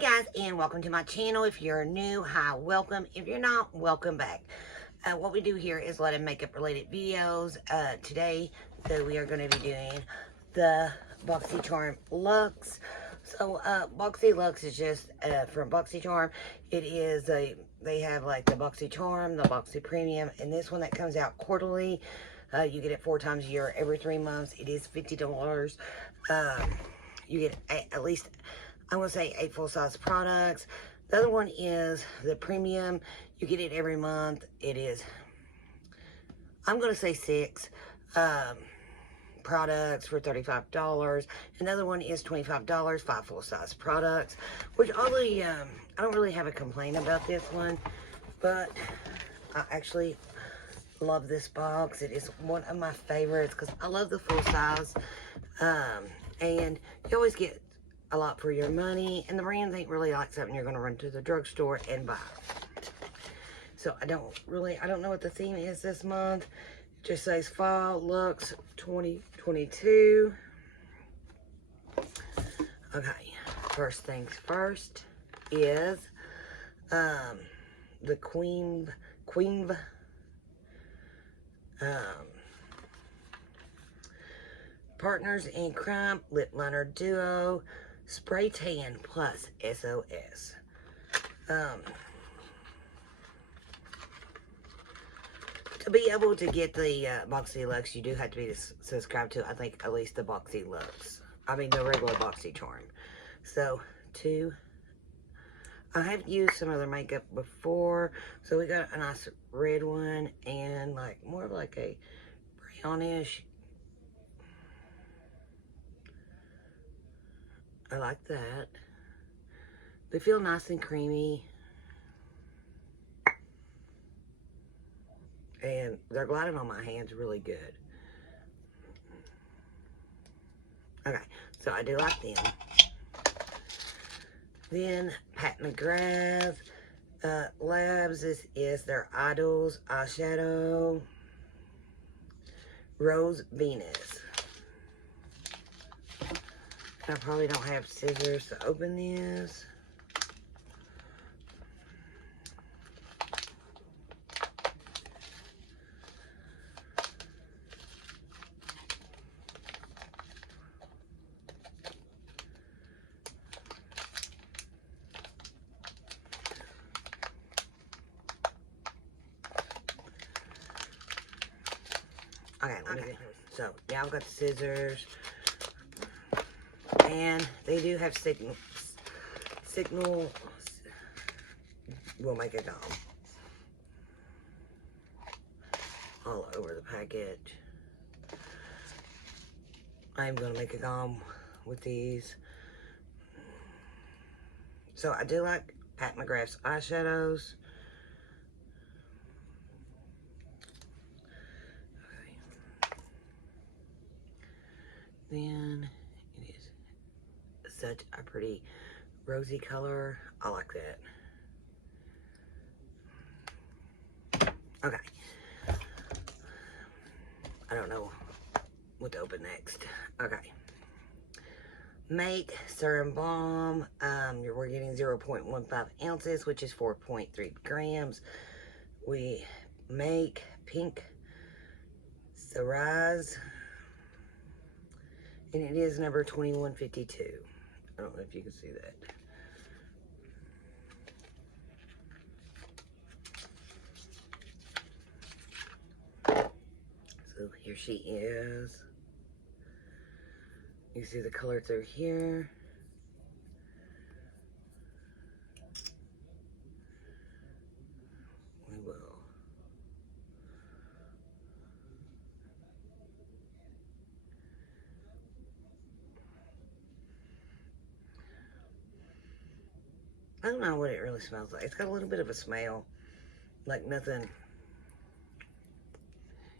Hey guys, and welcome to my channel. If you're new, hi, welcome. If you're not, welcome back. What we do here is a lot of makeup related videos. Today, so we are going to be doing the Boxycharm Luxe. So, BoxyLuxe is just from Boxycharm. It is they have like the Boxycharm, the Boxy Premium, and this one that comes out quarterly. You get it 4 times a year, every 3 months. It is $50. You get at least, I want to say 8 full-size products. The other one is the premium. You get it every month. It is, I'm going to say 6 products for $35. Another one is $25, 5 full-size products, which only, I don't really have a complaint about this one, but I actually love this box. It is one of my favorites because I love the full size, and you always get a lot for your money, and the brands ain't really like something you're going to run to the drugstore and buy. So I don't know what the theme is this month. It just says Fall Luxe 2022. Okay, first things first is the Queen Partners in Crime Lip Liner Duo Spray Tan Plus SOS. To be able to get the BoxyLuxe, you do have to be subscribed to, I think, at least the BoxyLuxe. I mean, the regular Boxycharm. So, 2. I have used some other makeup before, so we got a nice red one and like more of like a brownish. I like that. They feel nice and creamy, and they're gliding on my hands really good. Okay, so I do like them. Then Pat McGrath Labs. This is their Idols eyeshadow Rose Venus. I probably don't have scissors to open this. Okay, so now I've got the scissors, and they do have signal. We'll make it gum all over the package. I'm gonna make a gum with these. So I do like Pat McGrath's eyeshadows. Then it is such a pretty rosy color. I like that. Okay. I don't know what to open next. Okay. Make Serum Balm. We're getting 0.15 ounces, which is 4.3 grams. We make Pink Cerise, and it is number 2152. I don't know if you can see that. So here she is. You see the color through here. We will. I don't know what it really smells like. It's got a little bit of a smell, like nothing.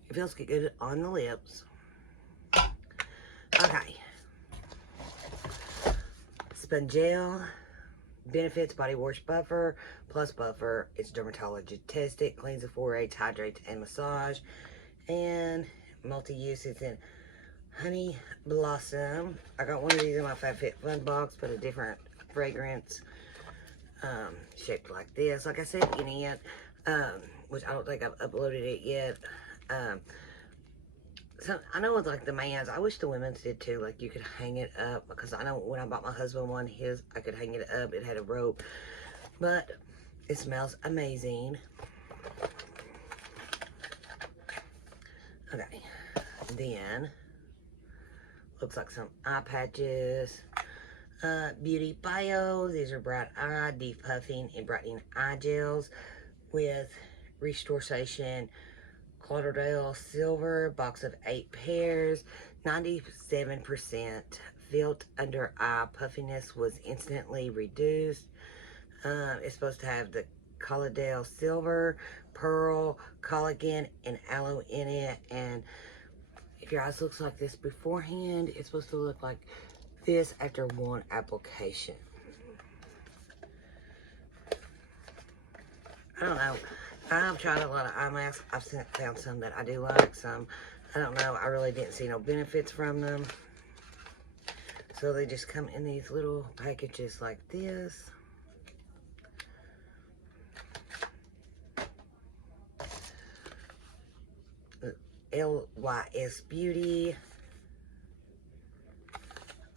It feels good on the lips. Okay. Spongel Benefits Body Wash Buffer Plus Buffer. It's dermatologist tested, cleans the 4H, hydrates, and massage. And multi-use. It's in Honey Blossom. I got one of these in my FabFitFun box, but a different fragrance. shaped like this. Like I said in it, which I don't think I've uploaded it yet. So I know with like the men's, I wish the women's did too. Like you could hang it up, because I know when I bought my husband one, I could hang it up. It had a rope, but it smells amazing. Okay, then looks like some eye patches. Beauty Bio. These are bright eye, depuffing, and brightening eye gels with Restoration Clouderdale Silver, box of 8 pairs, 97% felt under eye puffiness was instantly reduced. It's supposed to have the Clouderdale Silver, Pearl, Collagen, and Aloe in it. And if your eyes looks like this beforehand, it's supposed to look like this after one application. I don't know. I've tried a lot of eye masks. I've found some that I do like. Some, I don't know. I really didn't see no benefits from them. So they just come in these little packages like this. LYS Beauty.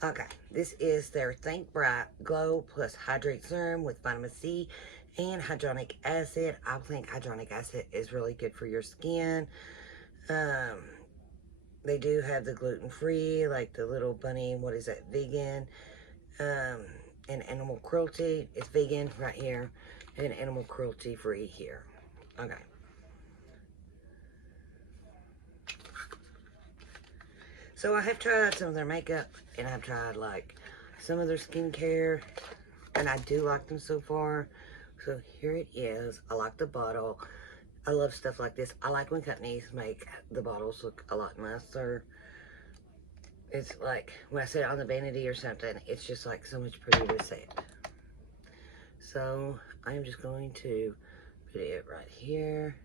Okay, this is their Think Bright Glow Plus Hydrate Serum with vitamin C and hyaluronic acid. I think hyaluronic acid is really good for your skin. They do have the gluten-free, like the little bunny, what is that, vegan, and animal cruelty. It's vegan right here, and animal cruelty free here. Okay. So I have tried some of their makeup, and I've tried like some of their skincare, and I do like them so far. So here it is. I like the bottle. I love stuff like this. I like when companies make the bottles look a lot nicer. It's like when I set it on the vanity or something, it's just like so much prettier to see. So I am just going to put it right here.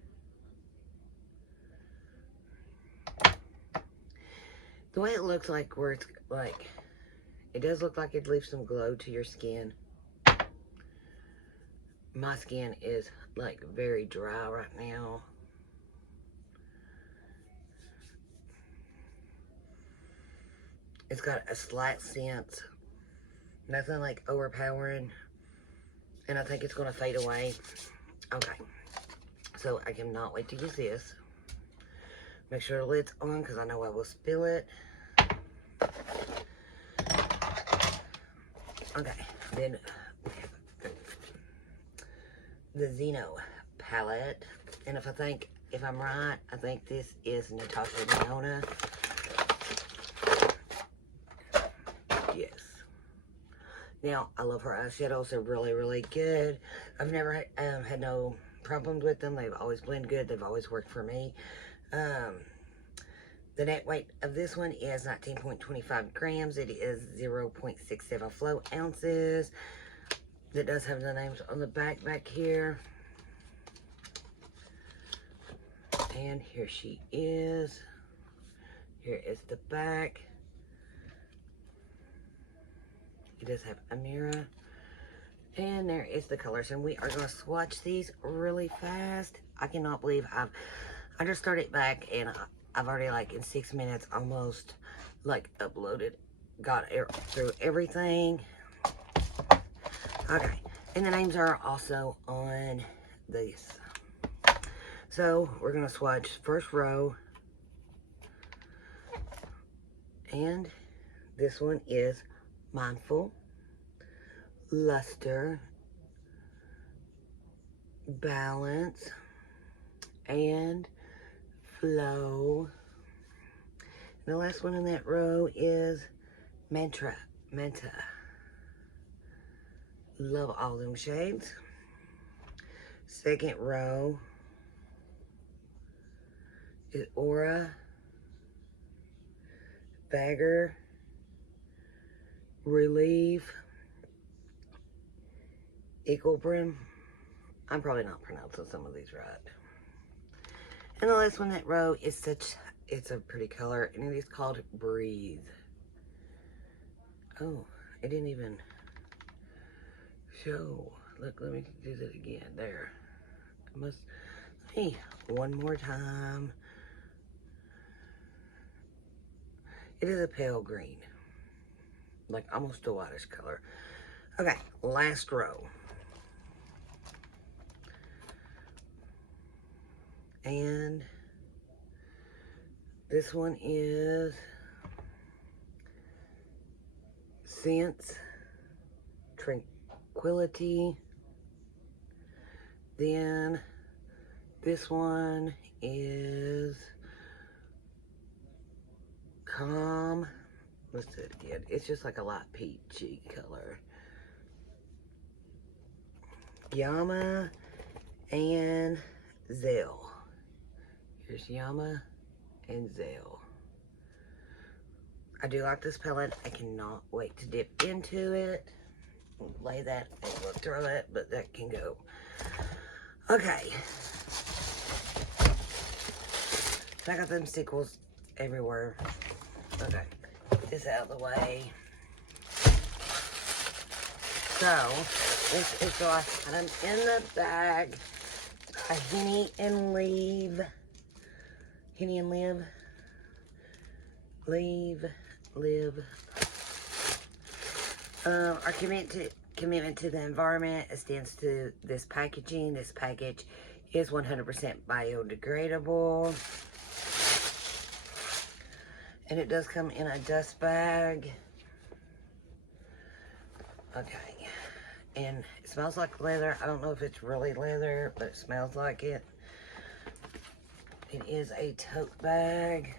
The way it looks like, where it's like, it does look like it leaves some glow to your skin. My skin is like very dry right now. It's got a slight scent, nothing like overpowering, and I think it's going to fade away. Okay, so I cannot wait to use this. Make sure the lid's on, because I know I will spill it. Okay, then the Zendo palette, and if I'm right, I think this is Natasha Denona. Yes. Now, I love her eyeshadows. They're really, really good. I've never had no problems with them. They've always blended good. They've always worked for me. The net weight of this one is 19.25 grams. It is 0.67 flow ounces. It does have the names on the back here. And here she is. Here is the back. It does have a mirror. And there is the colors. And we are going to swatch these really fast. I cannot believe I just started back, and I've already, like, in 6 minutes almost, like, uploaded, got through everything. Okay, and the names are also on this. So, we're going to swatch first row. And this one is Mindful, Luster, Balance, and Flow. And the last one in that row is Menta. Love all them shades. Second row is Aura, Bagger, Relieve, Equilibrium. I'm probably not pronouncing some of these right. And the last one in that row is it's a pretty color, and it is called Breathe. Oh, it didn't even show. Look, let me do that again. There. I must. Hey, one more time. It is a pale green. Like almost a whitish color. Okay, last row. And this one is Sense, Tranquility. Then this one is Calm. Let's do it again. It's just like a light peachy color. Yama and Zell. Here's Yama and Zell. I do like this palette. I cannot wait to dip into it. Lay that and look through it, but that can go. Okay. So I got them sequels everywhere. Okay. Get this out of the way. So, this is the last item in the bag. A Henny and Leave. Henny and Live. Live. Our commitment to the environment extends to this packaging. This package is 100% biodegradable. And it does come in a dust bag. Okay. And it smells like leather. I don't know if it's really leather, but it smells like it. It is a tote bag.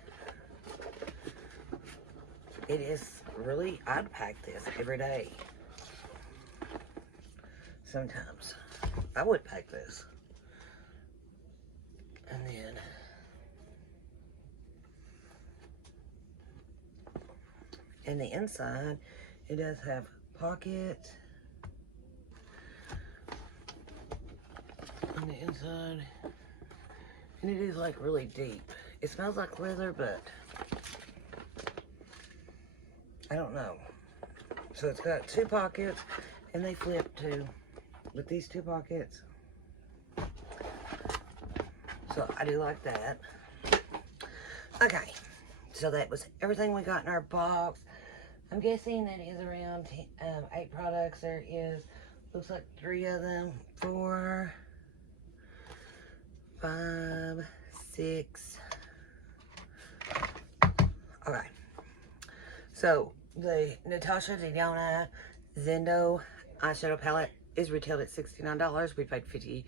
It is really, I'd pack this every day. Sometimes. I would pack this. And then in the inside, it does have pockets. On the inside. And it is like really deep. It smells like leather, but I don't know. So it's got two pockets, and they flip too, with these two pockets. So I do like that. Okay, so that was everything we got in our box. I'm guessing that is around 8 products. There is, looks like 3 of them, 4, 5, 6. Okay. So the Natasha Denona Zendo eyeshadow palette is retailed at $69. We paid $50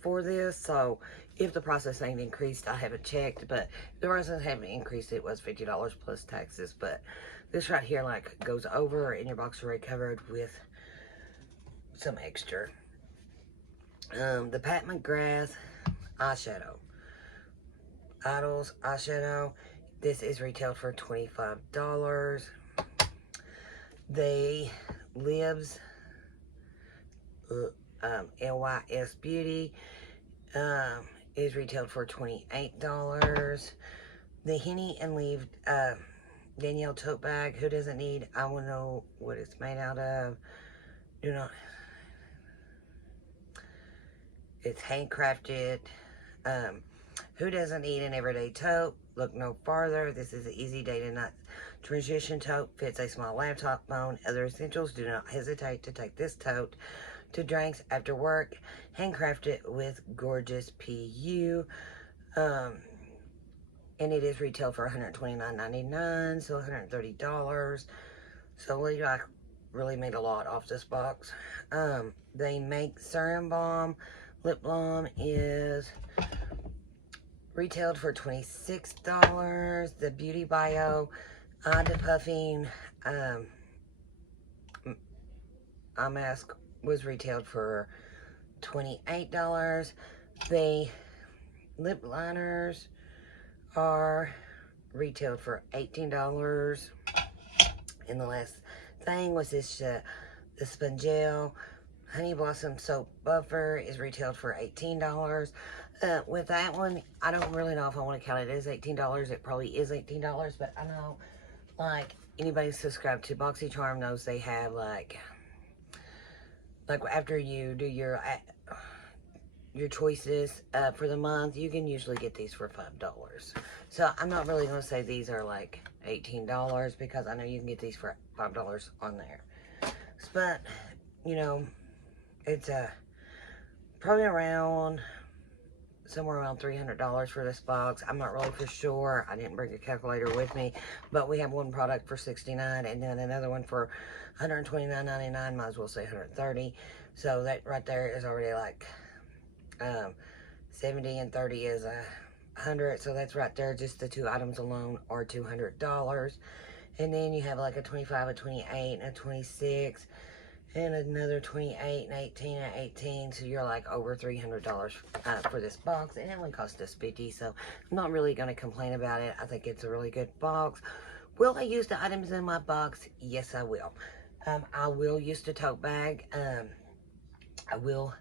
for this. So if the prices ain't increased, I haven't checked, but if the prices haven't increased, it was $50 plus taxes. But this right here like goes over, and your box already covered with some extra. The Pat McGrath eyeshadow, Idols eyeshadow. This is retailed for $25. The Lives LYS Beauty is retailed for $28. The Henny and Leave Danielle tote bag. Who doesn't need? I want to know what it's made out of. Do not. It's handcrafted. Who doesn't need an everyday tote? Look no farther. This is an easy day to night transition tote. Fits a small laptop, phone, other essentials. Do not hesitate to take this tote to drinks after work. Handcrafted with gorgeous PU. And it is retailed for $129.99, so $130. So we like really made a lot off this box. They make Serum Balm. Lip balm is retailed for $26. The Beauty Bio eye depuffing eye mask was retailed for $28. The lip liners are retailed for $18. And the last thing was this the Spongel Honey Blossom Soap Buffer is retailed for $18. With that one, I don't really know if I want to count it as $18. It probably is $18, but I know, like, anybody subscribed to Boxycharm knows they have, like, like after you do your choices for the month, you can usually get these for $5. So I'm not really going to say these are like $18 because I know you can get these for $5 on there. But, you know, it's probably around somewhere around $300 for this box. I'm not really for sure. I didn't bring a calculator with me, but we have one product for $69 and then another one for $129.99. Might as well say $130. So that right there is already like 70 and 30 is $100. So that's right there. Just the two items alone are $200. And then you have like a 25, a 28, and a 26. And another 28 and 18 and 18. So you're like over $300 for this box. And it only cost us $50. So I'm not really going to complain about it. I think it's a really good box. Will I use the items in my box? Yes, I will. I will use the tote bag. I will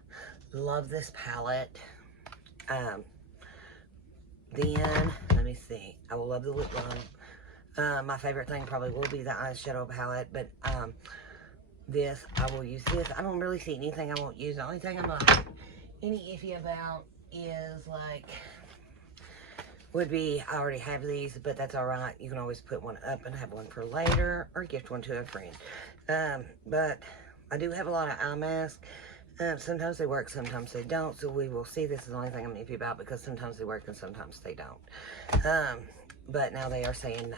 love this palette. Then, let me see. I will love the lip balm. My favorite thing probably will be the eyeshadow palette. But, this, I will use this. I don't really see anything I won't use. The only thing I'm not any iffy about is like, would be, I already have these, but that's alright. You can always put one up and have one for later, or gift one to a friend. But I do have a lot of eye masks. Sometimes they work, sometimes they don't, so we will see. This is the only thing I'm iffy about because sometimes they work and sometimes they don't. But now they are saying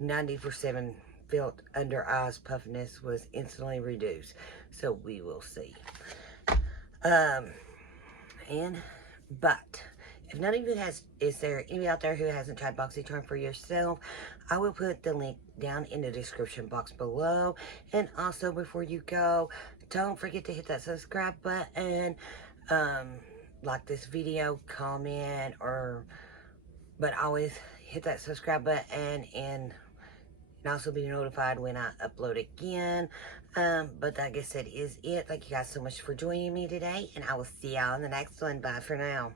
90% felt under eyes puffiness was instantly reduced, so we will see. But if none of you is there any out there who hasn't tried Boxycharm for yourself, I will put the link down in the description box below. And also, before you go, don't forget to hit that subscribe button, like this video, comment, but always hit that subscribe button and also be notified when I upload again. But I guess that is it. Thank you guys so much for joining me today, and I will see y'all in the next one. Bye for now.